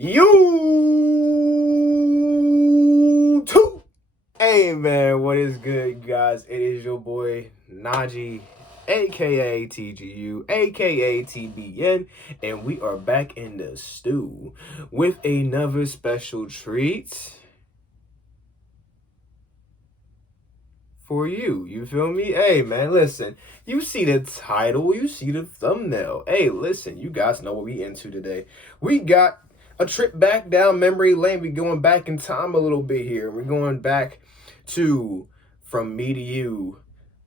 YouTube. Hey man, what is good, guys? It is your boy Najee, aka TGU, aka TBN, and we are back in the stew with another special treat for you. You feel me? Hey man, listen, you see the title, you see the thumbnail. Hey, listen, you guys know what we into today. We got a trip back down memory lane. We're going back in time a little bit here. We're going back to From Me to You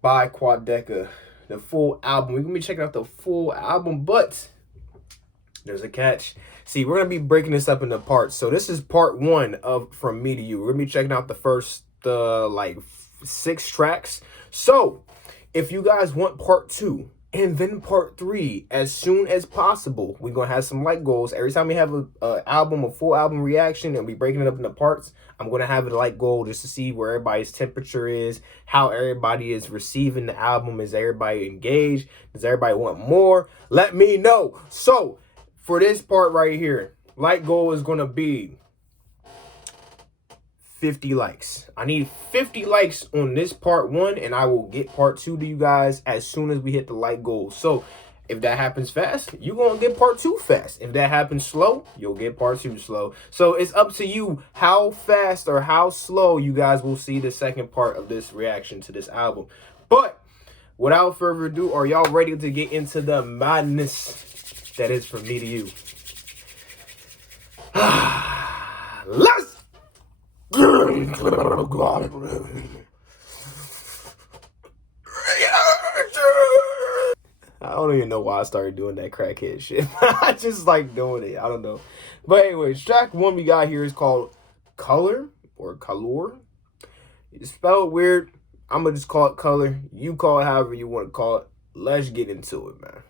by Quadeca, the full album. We're gonna be checking out the full album, but there's a catch. See, we're gonna be breaking this up into parts. So this is part one of From Me to You. We're gonna be checking out the first like 6 tracks. So if you guys want part 2 and then part 3 as soon as possible, we're gonna have some like goals. Every time we have a full album reaction and we breaking it up into parts, I'm gonna have a like goal just to see where everybody's temperature is, how everybody is receiving the album. Is everybody engaged? Does everybody want more? Let me know. So for this part right here, like goal is gonna be 50 likes. I need 50 likes on this part 1, and I will get part 2 to you guys as soon as we hit the like goal. So if that happens fast, you're gonna get part 2 fast. If that happens slow, you'll get part 2 slow. So it's up to you how fast or how slow you guys will see the second part of this reaction to this album. But without further ado, are y'all ready to get into the madness that is From Me to You? Let's I don't even know why I started doing that crackhead shit. I just like doing it. I don't know. But anyways, track 1 we got here is called COULOIR or COULOIR. It's spelled weird. I'm going to just call it Color. You call it however you want to call it. Let's get into it, man.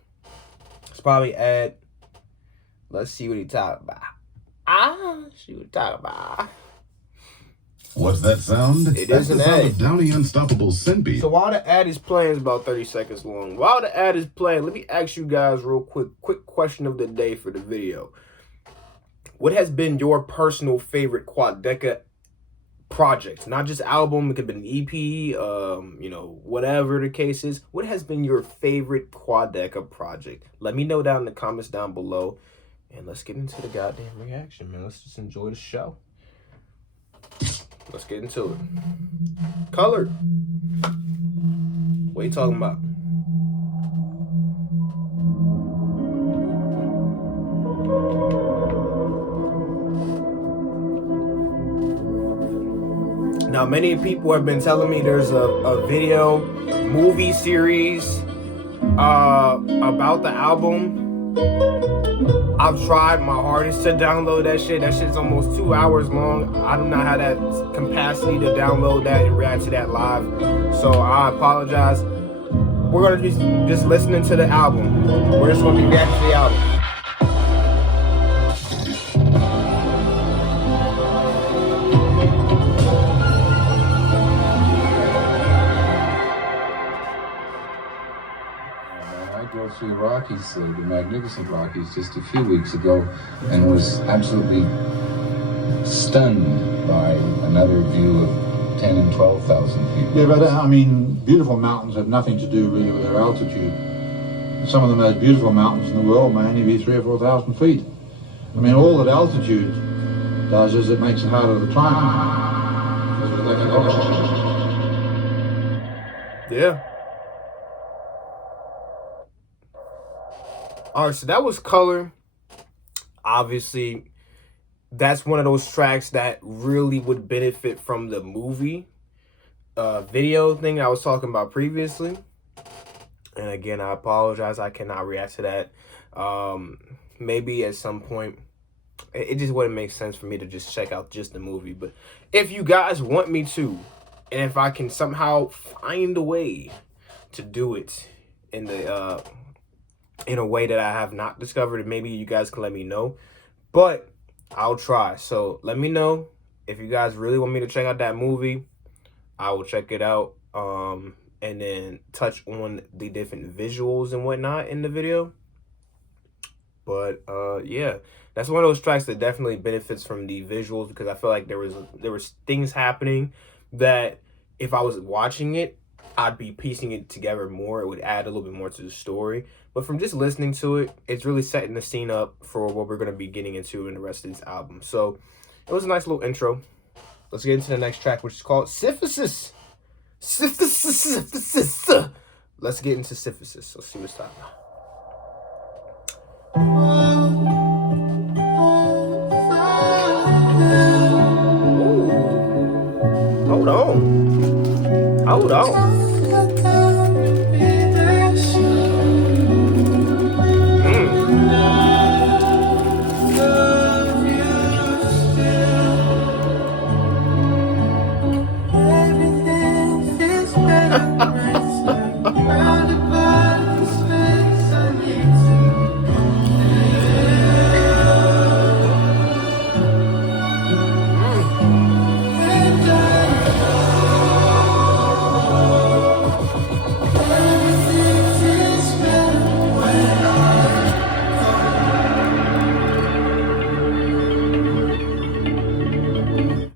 Let's probably add. Let's see what he talking about. See what he talking about. What's that sound? It is an ad. Downy Unstoppable Centipede. So while the ad is playing, it's about 30 seconds long. While the ad is playing, let me ask you guys real quick question of the day for the video. What has been your personal favorite Quadeca project? Not just album, it could have been an EP, you know, whatever the case is. What has been your favorite Quadeca project? Let me know down in the comments down below. And let's get into the goddamn reaction, man. Let's just enjoy the show. Let's get into it. COULOIR. What are you talking about? Now, many people have been telling me there's a video movie series about the album. I've tried my hardest to download that shit. That shit's almost 2 hours long. I do not have that capacity to download that and react to that live. So I apologize. We're gonna be just listening to the album. We're just gonna be reacting to the album. Through the Rockies, the magnificent Rockies, just a few weeks ago, and was absolutely stunned by another view of 10 and 12,000 people. Yeah, but I mean, beautiful mountains have nothing to do really with their altitude. Some of the most beautiful mountains in the world may only be 3,000 or 4,000 feet. I mean, all that altitude does is it makes it harder to climb. Yeah. All right, so that was COULOIR. Obviously, that's one of those tracks that really would benefit from the movie video thing I was talking about previously. And again, I apologize. I cannot react to that. Maybe at some point, it just wouldn't make sense for me to just check out just the movie. But if you guys want me to, and if I can somehow find a way to do it in the in a way that I have not discovered, maybe you guys can let me know, but I'll try. So let me know if you guys really want me to check out that movie. I will check it out and then touch on the different visuals and whatnot in the video. But yeah, That's one of those tracks that definitely benefits from the visuals, because I feel like there was things happening that if I was watching it, I'd be piecing it together more. It would add a little bit more to the story. But from just listening to it, it's really setting the scene up for what we're going to be getting into in the rest of this album. So it was a nice little intro. Let's get into the next track, which is called SISYPHUS. SISYPHUS. Let's get into SISYPHUS. Let's see what's time. Hold on. Hold on.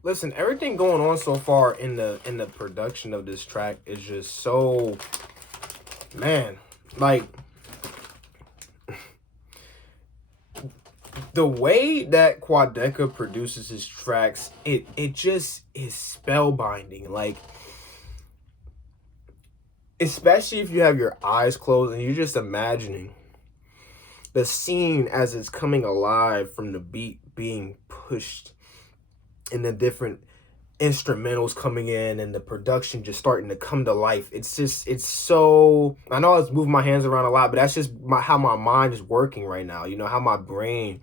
Listen, everything going on so far in the production of this track is just so, man, like the way that Quadeca produces his tracks, it just is spellbinding. Like, especially if you have your eyes closed and you're just imagining the scene as it's coming alive from the beat being pushed and the different instrumentals coming in and the production just starting to come to life. It's so, I know I was moving my hands around a lot, but that's just how my mind is working right now. You know, how my brain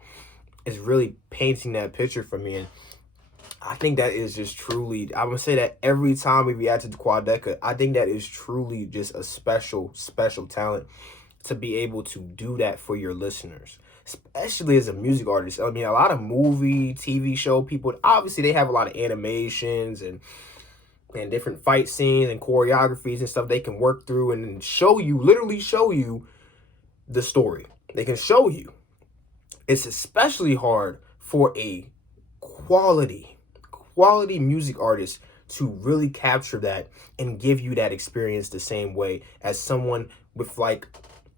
is really painting that picture for me. And I think that is just truly, I'm gonna say that every time we react to Quadeca, I think that is truly just a special talent to be able to do that for your listeners, especially as a music artist. I mean, a lot of movie, TV show people, obviously they have a lot of animations and different fight scenes and choreographies and stuff they can work through and show you, literally show you the story. They can show you. It's especially hard for a quality music artist to really capture that and give you that experience the same way as someone with like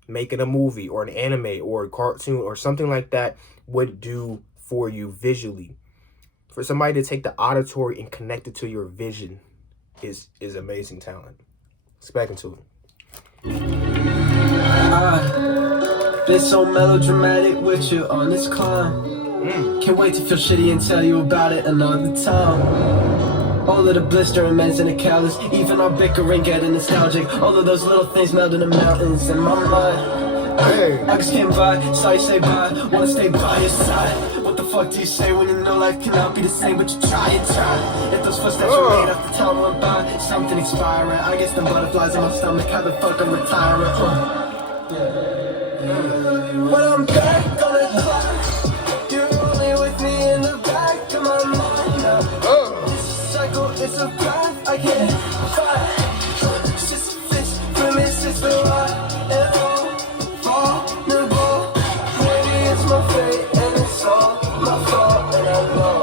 making a movie or an anime or a cartoon or something like that would do for you visually. For somebody to take the auditory and connect it to your vision is amazing talent. Let's back into it. Been so melodramatic with you on this climb. Can't wait to feel shitty and tell you about it another time. All of the blistering meds and the callous, even our bickering getting nostalgic. All of those little things meld in the mountains in my mind. I just came by, saw you say bye, wanna stay by your side. What the fuck do you say when you know life cannot be the same, but you try and try? If those footsteps you made after time went by, something expiring. I guess the butterflies in my stomach, how the fuck I'm retiring. When I'm back on the clock, you're only with me in the back of my mind now. It's a path I can't fight. SISYPHUS, for me, SISYPHUS, and all vulnerable. Maybe it's my fate, and it's all my fault, and I know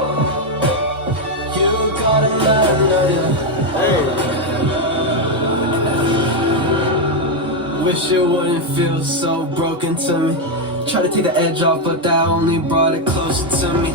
you gotta learn. Wish it wouldn't feel so broken to me. Try to take the edge off, but that only brought it closer to me.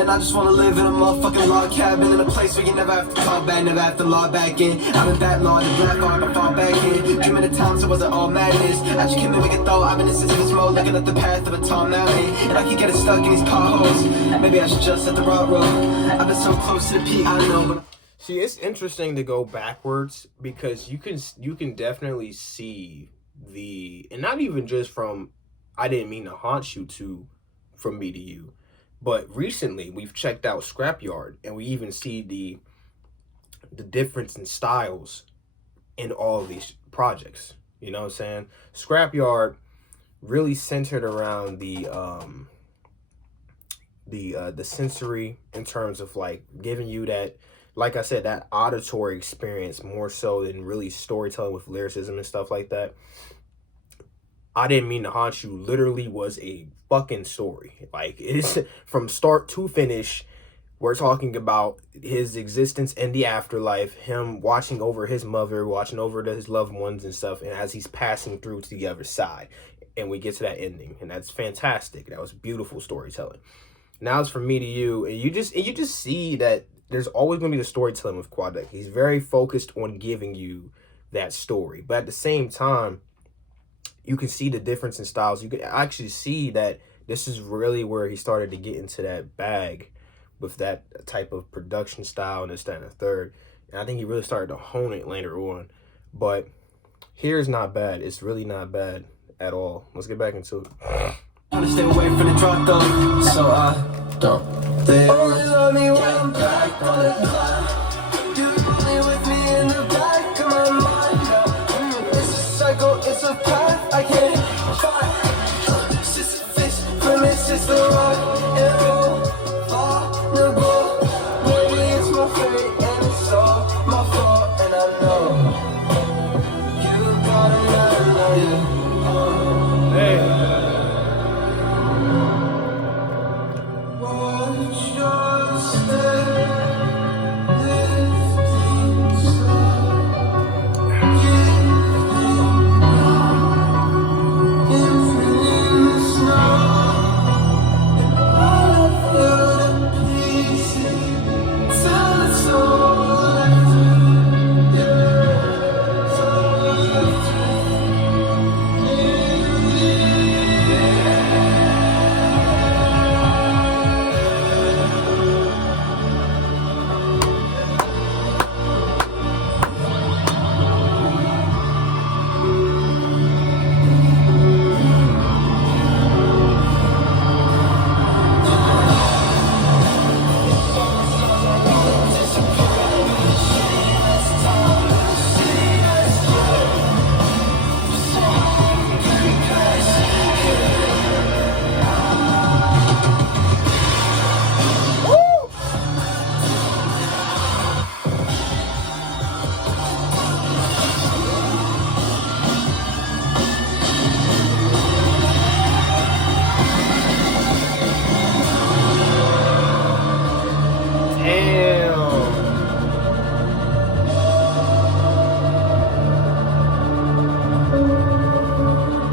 And I just wanna live in a motherfucking log cabin, in a place where you never have to call back, never have to log back in. I've been that long, the black art, but fall back in. Dreaming of times it wasn't all madness. I just can't make it though, I've been in SISYPHUS mode, looking at the path of a tall mountain. And I keep getting stuck in these potholes. Maybe I should just hit the right road. I've been so close to the peak, I know, but See, it's interesting to go backwards because you can definitely see and not even just from I didn't mean to haunt you to From Me to You. But recently, we've checked out Scrapyard, and we even see the difference in styles in all of these projects. You know what I'm saying? Scrapyard really centered around the sensory in terms of like giving you that, like I said, that auditory experience more so than really storytelling with lyricism and stuff like that. I Didn't Mean to Haunt You literally was a fucking story. Like, it's from start to finish. We're talking about his existence in the afterlife, him watching over his mother, watching over his loved ones and stuff, and as he's passing through to the other side. And we get to that ending, and that's fantastic. That was beautiful storytelling. Now it's From Me to You, and you just see that there's always going to be the storytelling with Quadeca. He's very focused on giving you that story, but at the same time, you can see the difference in styles. You can actually see that this is really where he started to get into that bag with that type of production style and this, that, and the third. And I think he really started to hone it later on. But here's not bad. It's really not bad at all. Let's get back into it. Trying to stay away from the drop though, so I don't. They only love me when I'm back on the clock. You only with me in the back of my mind. It's a cycle, it's a path I can't find. Sisyphus, premise is the rock and roll. Vulnerable, maybe it's my fate and it's all my fault. And I know you gotta know you. Hey.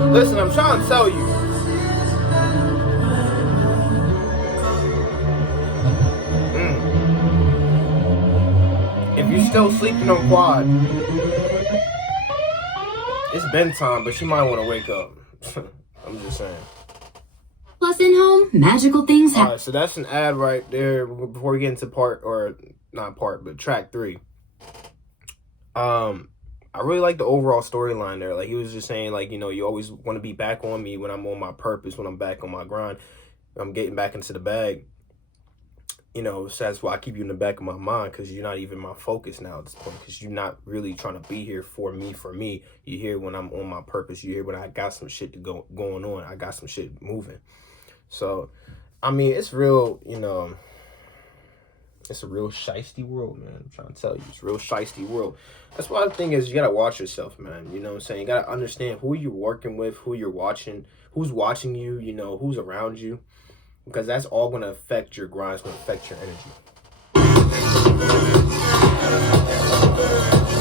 Listen, I'm trying to tell you. If you're still sleeping on Quad, it's bedtime, but you might want to wake up. I'm just saying. Plus, in home, magical things happen. Alright, so that's an ad right there before we get into track 3. I really like the overall storyline there. Like, he was just saying, like, you know, you always want to be back on me when I'm on my purpose, when I'm back on my grind. I'm getting back into the bag. You know, so that's why I keep you in the back of my mind, because you're not even my focus now at this point, because you're not really trying to be here for me. You're here when I'm on my purpose. You're here when I got some shit going on. I got some shit moving. So, I mean, it's real, you know, it's a real shiesty world, man. I'm trying to tell you, it's a real shiesty world. That's why the thing is, you got to watch yourself, man. You know what I'm saying? You got to understand who you're working with, who you're watching, who's watching you, you know, who's around you. Because that's all going to affect your grind. It's going to affect your energy.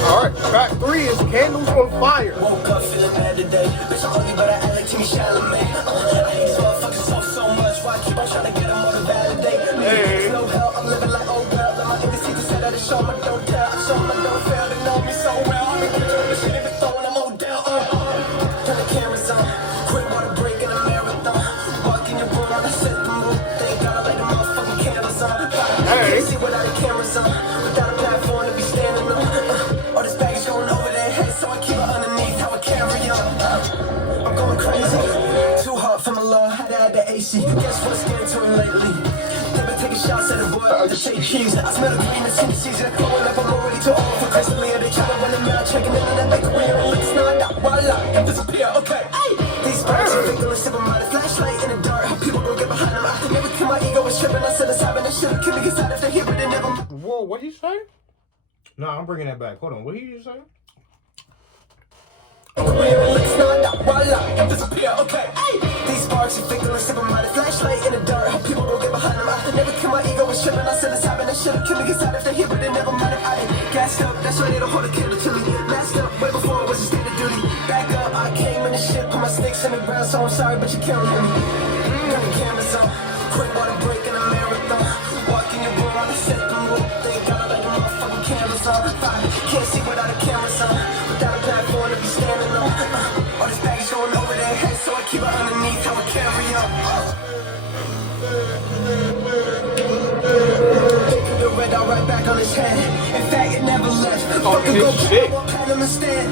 Alright, track 3 is Candles on Fire. Woke up feeling mad today. Bitch, I'm ugly, but I act like Timmy Chalamet. I hate these motherfuckers talk so much. Why I keep on trying to get them all to validate? Hey. No hell, I'm living like, oh well. Let my indecisive said that it's show my don't tell. I show my don't fail. They know me so well. I'm in control of the shit, even throwing them all down. Turn the cameras on. Quick water break in a marathon. Walk in your room, I set the mood. Thank God I light the motherfucking candles on. Hey. Can't see without the cameras on. Without a platform to be standing on. All this baggage going over their heads, so I keep it underneath how I carry on. I'm going crazy. Too hot for my love, had to add the AC. Guess what's getting to him lately? Never taking shots at a boy or the shake keys. I smell the greenness in the season. Growing up, I'm already too old for Crystal. They try to run them out, checking in on that bakery. It's not out, voila, and disappear, okay. These birds are thinking of sipping by the flashlight in the dark. How people don't get behind them. I can never kill my ego was tripping. I said it's happening. Should've killed me inside if they hear it and never. Whoa, what did he say? No, I'm bringing that back. Hold on, what did you say? It's not voila, and disappear, okay. These sparks are fickle and simple-minded. Flashlight in the dark, hope people don't get behind them. I never kill my ego with tripping. I said it's happening. They should've killed me inside if they hear, but they never mind if I ain't gassed up. That's why they don't hold a candle to me. Masked up way before it was a state of duty. Back up, I came in the shit, put my sticks in the ground, so I'm sorry, but you can't hear me. Got the cameras on, quick water break in a marathon. Walking your room on the set, they got all the motherfucking cameras on. Can't see without the cameras on. Without a platform to be standing on. All this baggage going over their heads, so I keep it underneath how I carry on. The red dot right back on his head. In fact, it never left. Fucking go back, won't pat him instead.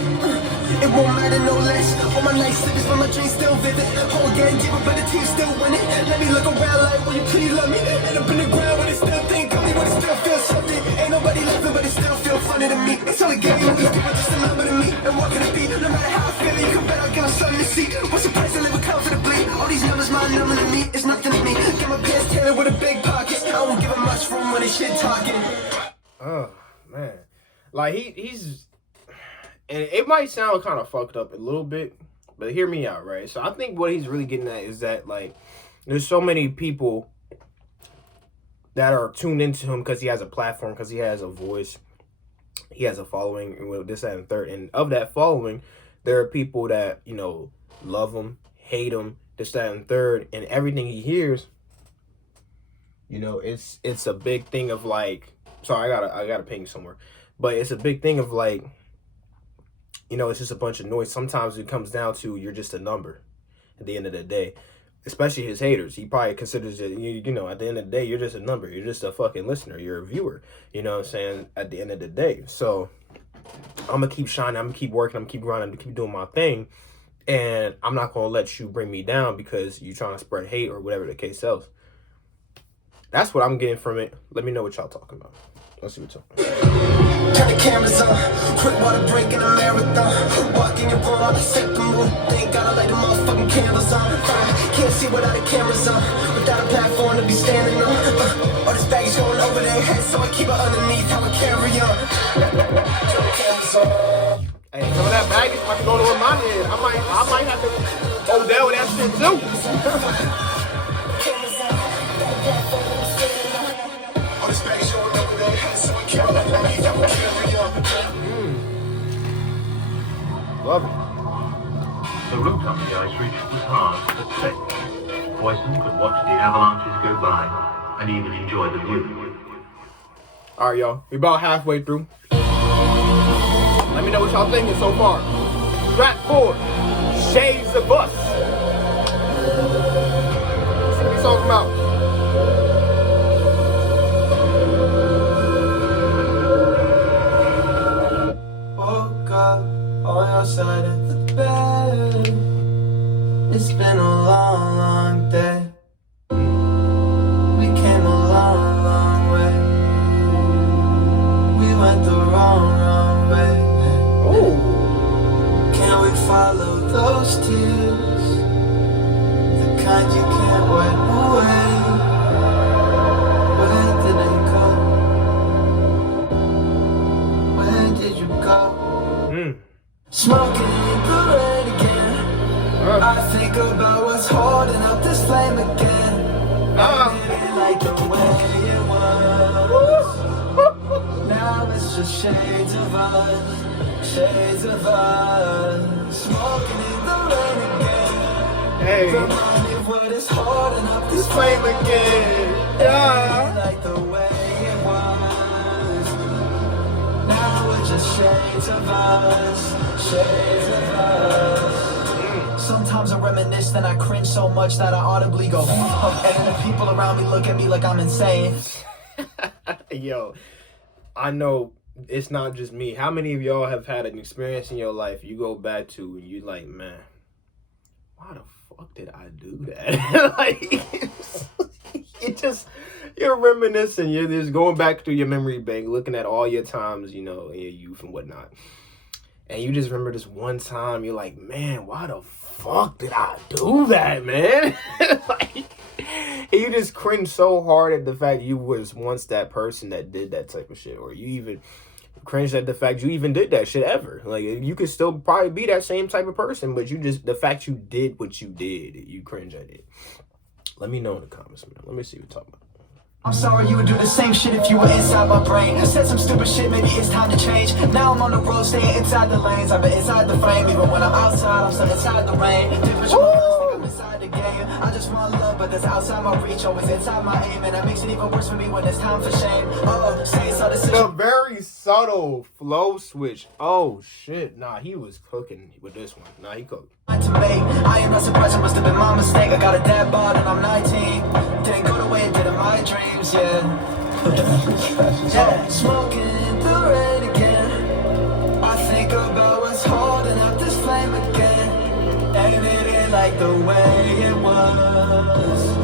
It won't matter no less. All my nights slippers, but my dreams still vivid. Whole gang give up, but the team still winning. Let me look around like, will you please love me? End up in the ground, but it still think of me, but it still feels something. Ain't nobody laughing, but it still feel funny to me. It's only game, these people just a number to me. And what can it be? No matter how I feel, you can bet I'll give them something to see. What's the price to live comfortably? All these numbers, my number to me, it's nothing to me. Get my pants tailored with a big pocket. I won't give them much room when they shit talking. Oh man, like he's, and it might sound kind of fucked up a little bit, but hear me out, right? So I think what he's really getting at is that, like, there's so many people that are tuned into him because he has a platform, because he has a voice, he has a following, and with this, that, and third. And of that following, there are people that, you know, love him, hate him, this, that, and third, and everything he hears, you know, it's a big thing of like, sorry, I gotta ping somewhere, but it's a big thing of like, you know, it's just a bunch of noise. Sometimes it comes down to you're just a number at the end of the day, especially his haters. He probably considers it, you know, at the end of the day, you're just a number. You're just a fucking listener. You're a viewer, you know what I'm saying, at the end of the day. So I'm gonna keep shining. I'm gonna keep working. I'm gonna keep grinding. I'm gonna keep doing my thing. And I'm not gonna let you bring me down because you're trying to spread hate or whatever the case is. That's what I'm getting from it. Let me know what y'all talking about. Let's see what's up. Turn the cameras on, quick water break in a marathon. Walking your room on the second move. They ain't gotta light the motherfucking candles on. Can't see without the cameras on. Without a platform to be standing on. All this baggage going over their heads, so I keep it underneath how I carry on. Turn the cameras on. Hey, some of that baggage might be going over my head. I might have to go down with that shit too. Love it. The route up the ice ridge was hard but safe. Poisson could watch the avalanches go by and even enjoy the view. All right, y'all. We about halfway through. Let me know what y'all thinking so far. Track 4, Shades of Us. Let's see what he's talking about. Woke up on your side of the bed. It's been a long, long day. We came a long, long way. We went the wrong, wrong way. Oh. Can we follow those tears? The kind you can't wipe away. Where did they go? Where did you go? Smoking in the rain again. I think about what's holding up this flame again. I really like the way it was. Now it's just shades of us, shades of us. Smoking in the rain again. Hey. Remind me of what is holding up this Flame again. Yeah. like the way it was. Now we're just shades of us, shades of us. Sometimes I reminisce, then I cringe so much that I audibly go, and then the people around me look at me like I'm insane. Yo, I know it's not just me. How many of y'all have had an experience in your life you go back to and you like, man, why the fuck did I do that? Like, you're reminiscing. You're just going back through your memory bank, looking at all your times, you know, in your youth and whatnot. And you just remember this one time, you're like, man, why the fuck did I do that, man? Like, and you just cringe so hard at the fact you was once that person that did that type of shit. Or you even Cringed at the fact you even did that shit ever. Like, you could still probably be that same type of person, but you just, the fact you did what you did, you cringe at it. Let me know in the comments, man. Let me see what you're talking about. I'm sorry you would do the same shit if you were inside my brain. Said some stupid shit, maybe it's time to change. Now I'm on the road, staying inside the lanes. I've been inside the frame, even when I'm outside, I'm still inside the rain. I'm inside the game. I just want love, but that's outside my reach. Always inside my aim, and that makes it even worse for me when it's time for shame. The very subtle flow switch. Oh shit, nah, he was cooking with this one. Nah, he cooked. I am not surprised, it must have been my mistake. I got a dad bod and I'm 19. Didn't go the way it did in my dreams, yeah. Yeah, smoking the rain again. I think about what's holding up this flame again. Ain't it like the way it was?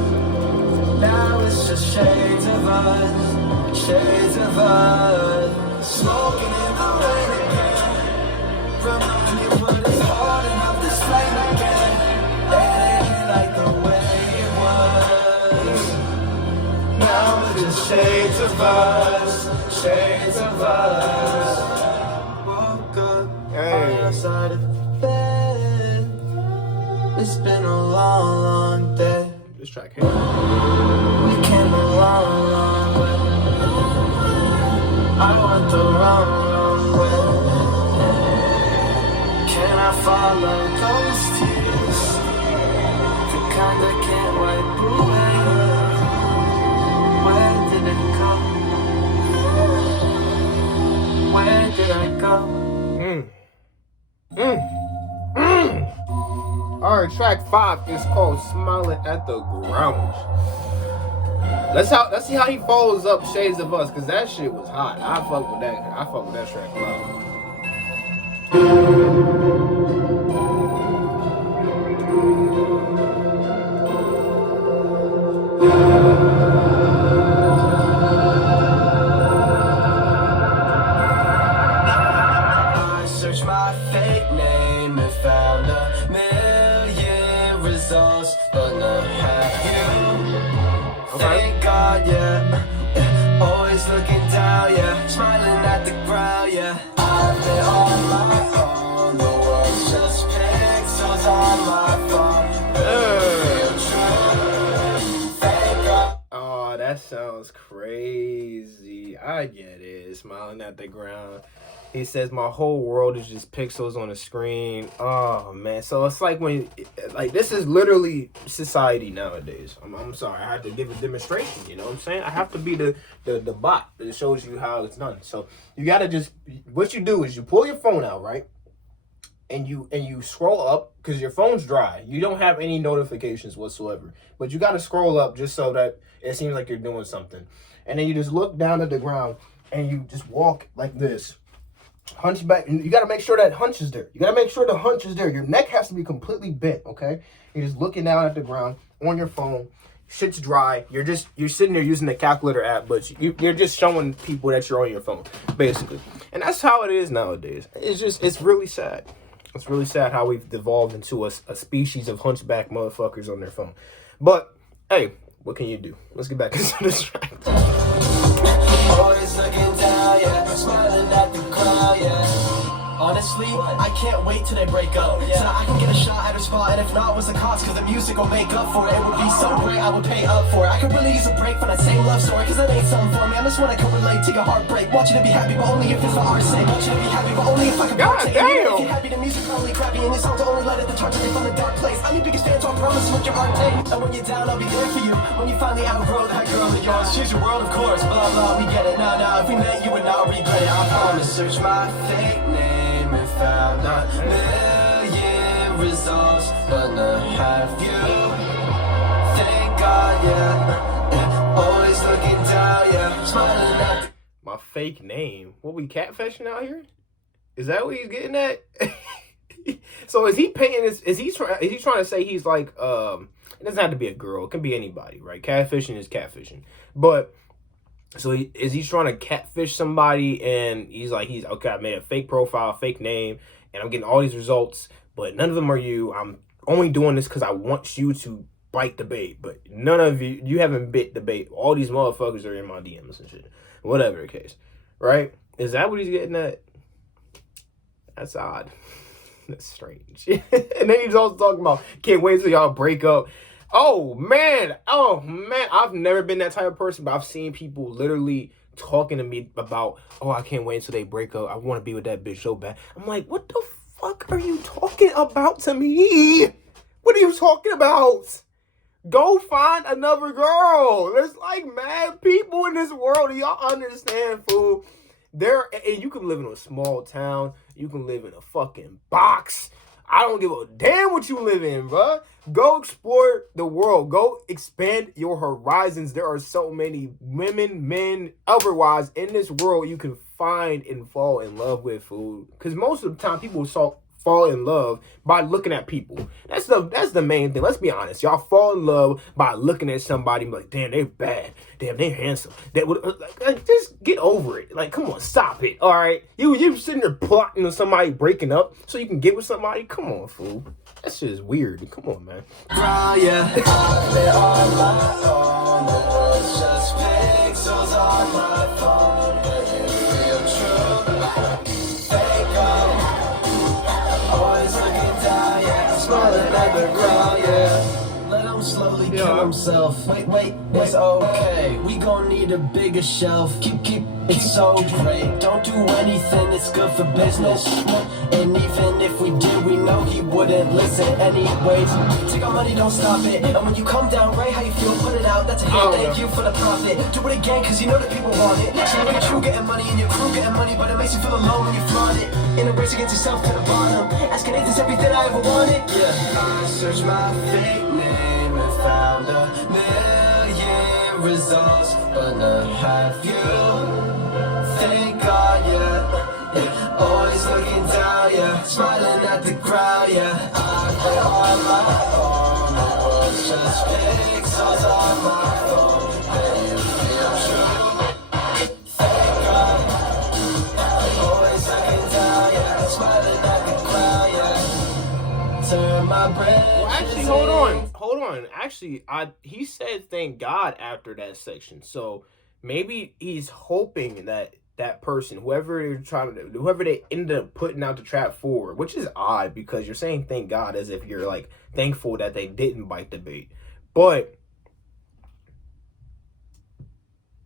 Now it's just shades of us, shades of us. Smoking in the rain again. Remind me what it's holding up this flame again. Ain't like the way it was. Now it's just shades of us, shades of us. Woke up outside of bed. It's been a long, long day. This track here. We came a long, long way. I went the wrong, wrong way. Can I follow those tears? The kind I can't wipe away. Where did it go? Where did I go? Alright, track 5 is called Smiling at the Ground. Let's see how he follows up Shades of Us, cause that shit was hot. I fuck with that. I fuck with that track a lot. I searched my fake name and found a million results, but not half you. Thank God, yeah. Always looking down, yeah. Smiling at the ground, yeah. I've been on my own. The world's just pixels on my phone. Thank God. Oh, that sounds crazy. I get it. Smiling at the ground. He says my whole world is just pixels on the screen. Oh man, so it's like when, like, this is literally society nowadays. I'm sorry, I have to give a demonstration. You know what I'm saying? I have to be the bot that shows you how it's done. So you gotta just, what you do is you pull your phone out, right? And you scroll up, because your phone's dry. You don't have any notifications whatsoever. But you gotta scroll up just so that it seems like you're doing something. And then you just look down at the ground and you just walk like this. Hunch back. You got to make sure that hunch is there. You got to make sure the hunch is there. Your neck has to be completely bent, okay? You're just looking down at the ground on your phone. Shit's dry. You're sitting there using the calculator app, but you're just showing people that you're on your phone, basically. And that's how it is nowadays. It's really sad. It's really sad how we've devolved into a species of hunchback motherfuckers on their phone. But, hey, what can you do? Let's get back into this track. Always looking down, yeah. Smiling at the crowd, yeah. Honestly, I can't wait till they break up, so I can get a shot at her spot. And if not, what's the cost? Cause the music will make up for it. It would be so great, I would pay up for it. I could really use a break from that same love story, cause that ain't something for me. I'm just one I can relate to your heartbreak. Want you to be happy, but only if it's for our sake. Want you to be happy, but only if I can partake. If you're happy, the music's only crappy, and your songs only light at the charts from a dark place. I'm your biggest fan, so I promise what your heart takes. And when you're down, I'll be there for you. When you finally outgrow that girl of yours, she's your world, of course. Blah blah, we get it. Nah, if we met, you would not regret it. I promise. Search my fake name and found a million results, but not half you. Thank God, yeah. Always looking down, yeah. Smiling at my fake name. What, we catfishing out here? Is that what he's getting at? So is he painting this? Is he trying to say he's like it doesn't have to be a girl, it can be anybody, right? Catfishing is catfishing. But so is he trying to catfish somebody, and he's okay, I made a fake profile, fake name, and I'm getting all these results, but none of them are you. I'm only doing this because I want you to bite the bait, but none of you haven't bit the bait. All these motherfuckers are in my DMs and shit. Whatever the case. right? Is that what he's getting at? That's odd. That's strange. And then he's also talking about, can't wait till y'all break up. Oh man, I've never been that type of person, but I've seen people literally talking to me about, oh, I can't wait until they break up. I want to be with that bitch so bad. I'm like, what the fuck are you talking about to me? What are you talking about? Go find another girl. There's like mad people in this world. Do y'all understand, fool? And you can live in a small town. You can live in a fucking box. I don't give a damn what you live in, bro. Go explore the world. Go expand your horizons. There are so many women, men, otherwise in this world you can find and fall in love with, food. Because most of the time people fall in love by looking at people. That's the main thing. Let's be honest. Y'all fall in love by looking at somebody and be like, damn, they're bad. Damn, they're handsome. Just get over it. Like, come on, stop it. All right. You sitting there plotting on somebody breaking up so you can get with somebody. Come on, fool. That shit is weird. Come on, man. Yeah, I've been on my own. It's just pixels on my phone, but it feel true. Thank God. Always looking down, yeah. Smiling at the ground, yeah. Let him slowly kill himself. Wait, it's okay. We gon' need a bigger shelf. Keep it's so great. Don't do anything that's good for business. And even if we did, we know he wouldn't listen anyways. Take our money, don't stop it. And when you come down, right, how you feel, put it out. That's a hit, thank you for the profit. Do it again, cause you know that people want it. So look at you getting money and your crew getting money, but it makes you feel alone when you flaunt it. In a race against yourself to the bottom. Asking Nathan's everything I ever wanted. Yeah, I searched my fake name and found a million results, but none have you. Thank God, yeah. Always looking down, yeah. Smiling at the ground, yeah. I've been on my own. It was just pixels on my phone. But you feel true. Thank God. Always looking down, yeah. Smiling at the ground, yeah. Turn my brain. Well, actually, hold on. Actually, he said thank God after that section. So maybe he's hoping that person, whoever they ended up putting out the trap for, which is odd because you're saying thank God as if you're like thankful that they didn't bite the bait, but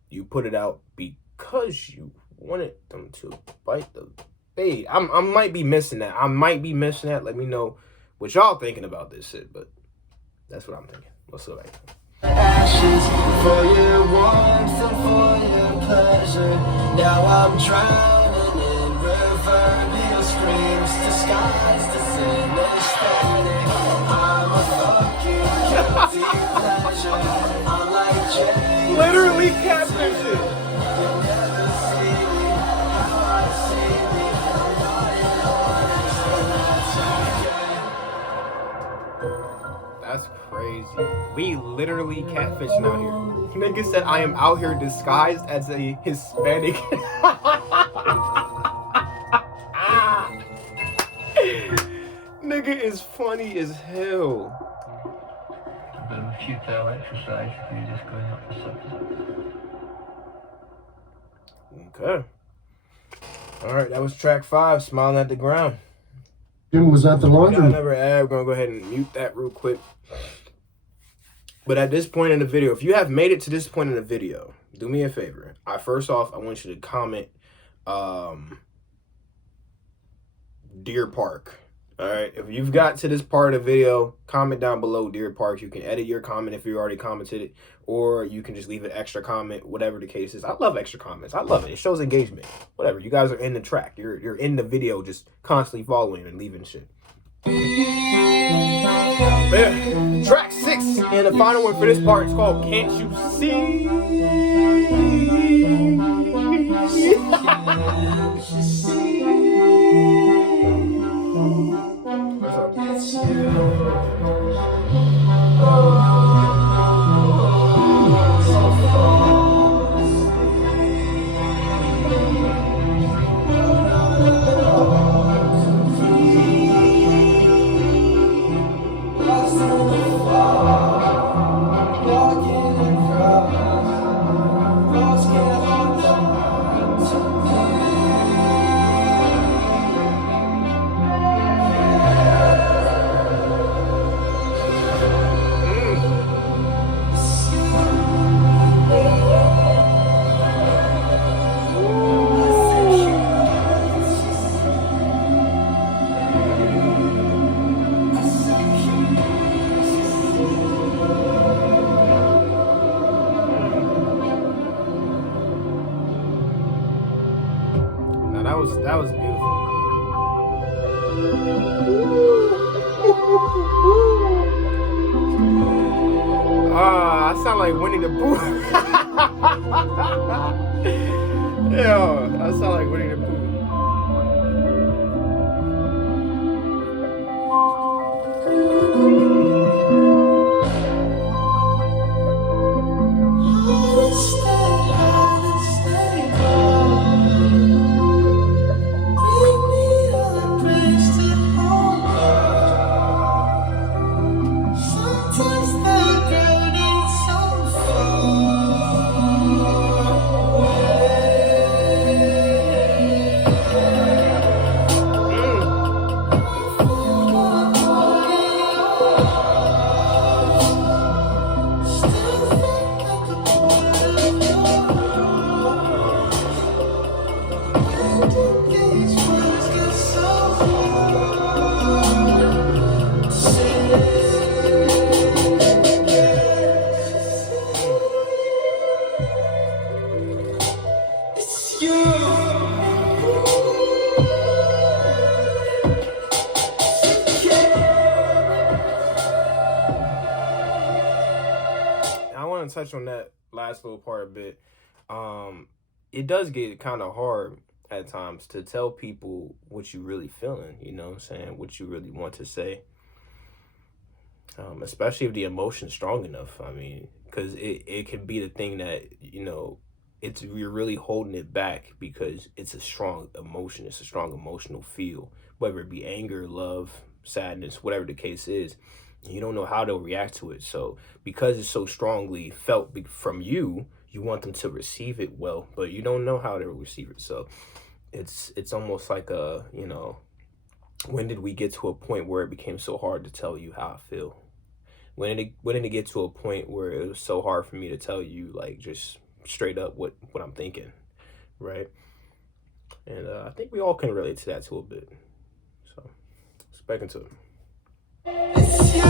you put it out because you wanted them to bite the bait. I might be missing that. Let me know what y'all thinking about this shit, but that's what I'm thinking. Let's go back. Ashes for your warmth and for your pleasure. Now I'm drowning in reverberal screams, disguised as anesthetic. I'm a fucking guilty pleasure. I'm like Jay. Literally catfishing. You'll never see me how I see me. That's crazy. We literally catfishing out here. Nigga said I am out here disguised as a Hispanic. Nigga is funny as hell. A bit of a futile exercise if you're just going up the surface. Okay. Alright, that was track 5, Smiling at the Ground. Jim was at the laundry. Got another ad. We're gonna go ahead and mute that real quick. But at this point in the video, if you have made it to this point in the video, do me a favor. First off, I want you to comment Deer Park. All right, if you've got to this part of the video, comment down below Deer Park. You can edit your comment if you already commented it, or you can just leave an extra comment, whatever the case is. I love extra comments. I love it. It shows engagement. Whatever. You guys are in the track. You're in the video, just constantly following and leaving shit. Yeah. Track 6 and the final one for this part is called Can't You See? What's up? that was beautiful. I sound like Winnie the Pooh. Yeah, I sound like Winnie the Pooh. Touch on that last little part a bit. It does get kind of hard at times to tell people what you really feeling, you know what I'm saying, what you really want to say, especially if the emotion's strong enough. I mean, because it can be the thing that, you know, you're really holding it back because it's a strong emotion, it's a strong emotional feel, whether it be anger, love, sadness, whatever the case is. You don't know how they'll react to it. So because it's so strongly felt from you, you want them to receive it well, but you don't know how they'll receive it. So it's almost like you know, when did we get to a point where it became so hard to tell you how I feel? When did it get to a point where it was so hard for me to tell you, like, just straight up what I'm thinking, right? And I think we all can relate to that to a bit. So let's back into it. It's you.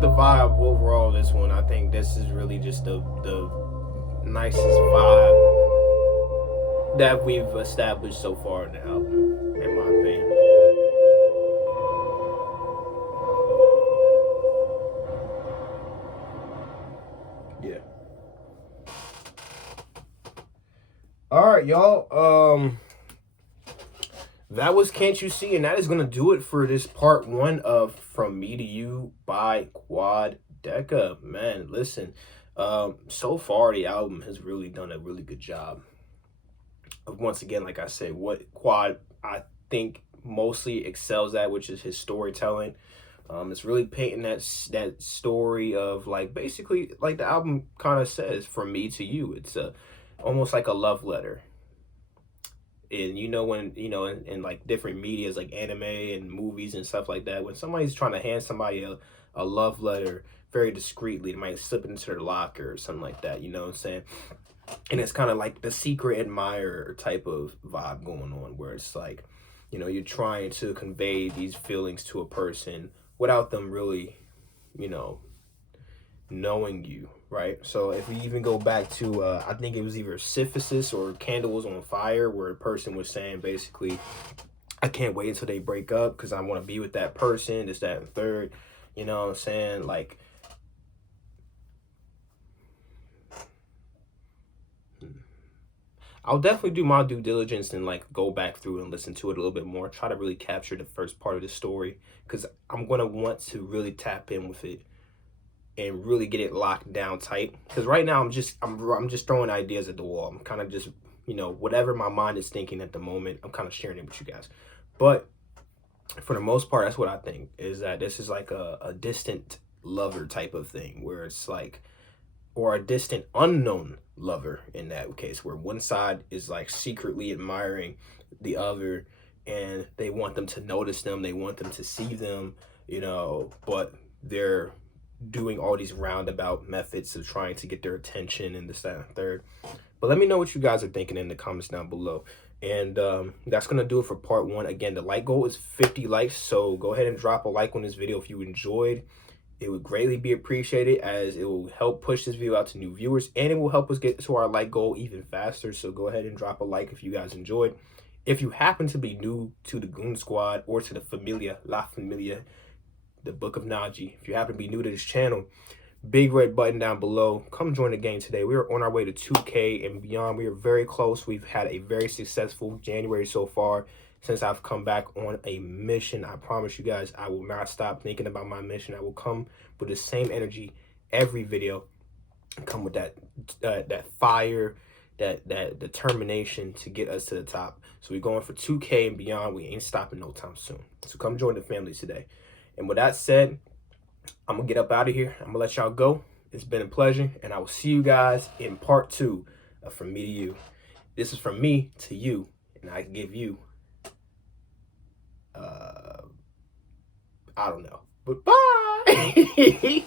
The vibe overall, this one, I think this is really just the nicest vibe that we've established so far in the album, in my opinion. Yeah. All right, y'all. That was Can't You See, and that is going to do it for this part 1 of From Me to You by Quadeca. Man, listen, so far the album has really done a really good job of, once again, like I said, what Quad, I think, mostly excels at, which is his storytelling. It's really painting that story of, like, basically, like the album kind of says, From Me to You. It's almost like a love letter. And you know, when, you know, in like different medias like anime and movies and stuff like that, when somebody's trying to hand somebody a love letter very discreetly, they might slip it into their locker or something like that, you know what I'm saying? And it's kind of like the secret admirer type of vibe going on, where it's like, you know, you're trying to convey these feelings to a person without them really, you know, knowing you, right? So if we even go back to I think it was either SISYPHUS or Candles on Fire, where a person was saying basically, I can't wait until they break up because I want to be with that person, this, that, and third, you know what I'm saying? Like, I'll definitely do my due diligence and like go back through and listen to it a little bit more. Try to really capture the first part of the story, because I'm gonna want to really tap in with it and really get it locked down tight. Because right now I'm just throwing ideas at the wall. I'm kind of just, you know, whatever my mind is thinking at the moment, I'm kind of sharing it with you guys. But for the most part, that's what I think, is that this is like a distant lover type of thing, where it's like, or a distant unknown lover in that case, where one side is like secretly admiring the other and they want them to notice them, they want them to see them, you know, but they're doing all these roundabout methods of trying to get their attention and this, that, and third. But let me know what you guys are thinking in the comments down below. And that's gonna do it for part 1. Again, the like goal is 50 likes, so go ahead and drop a like on this video if you enjoyed. It would greatly be appreciated, as it will help push this video out to new viewers, and it will help us get to our like goal even faster. So go ahead and drop a like if you guys enjoyed. If you happen to be new to the Goon Squad or to the Familia, La Familia, the Book of Najee, if you happen to be new to this channel, big red button down below. Come join the game today. We are on our way to 2K and beyond. We are very close. We've had a very successful January so far. Since I've come back on a mission, I promise you guys, I will not stop thinking about my mission. I will come with the same energy every video, come with that that fire, that determination to get us to the top. So we're going for 2K and beyond. We ain't stopping no time soon. So come join the family today. And with that said, I'm gonna get up out of here. I'm gonna let y'all go. It's been a pleasure, and I will see you guys in part 2 of From Me to You. This is from me to you, and I give you I don't know, but bye.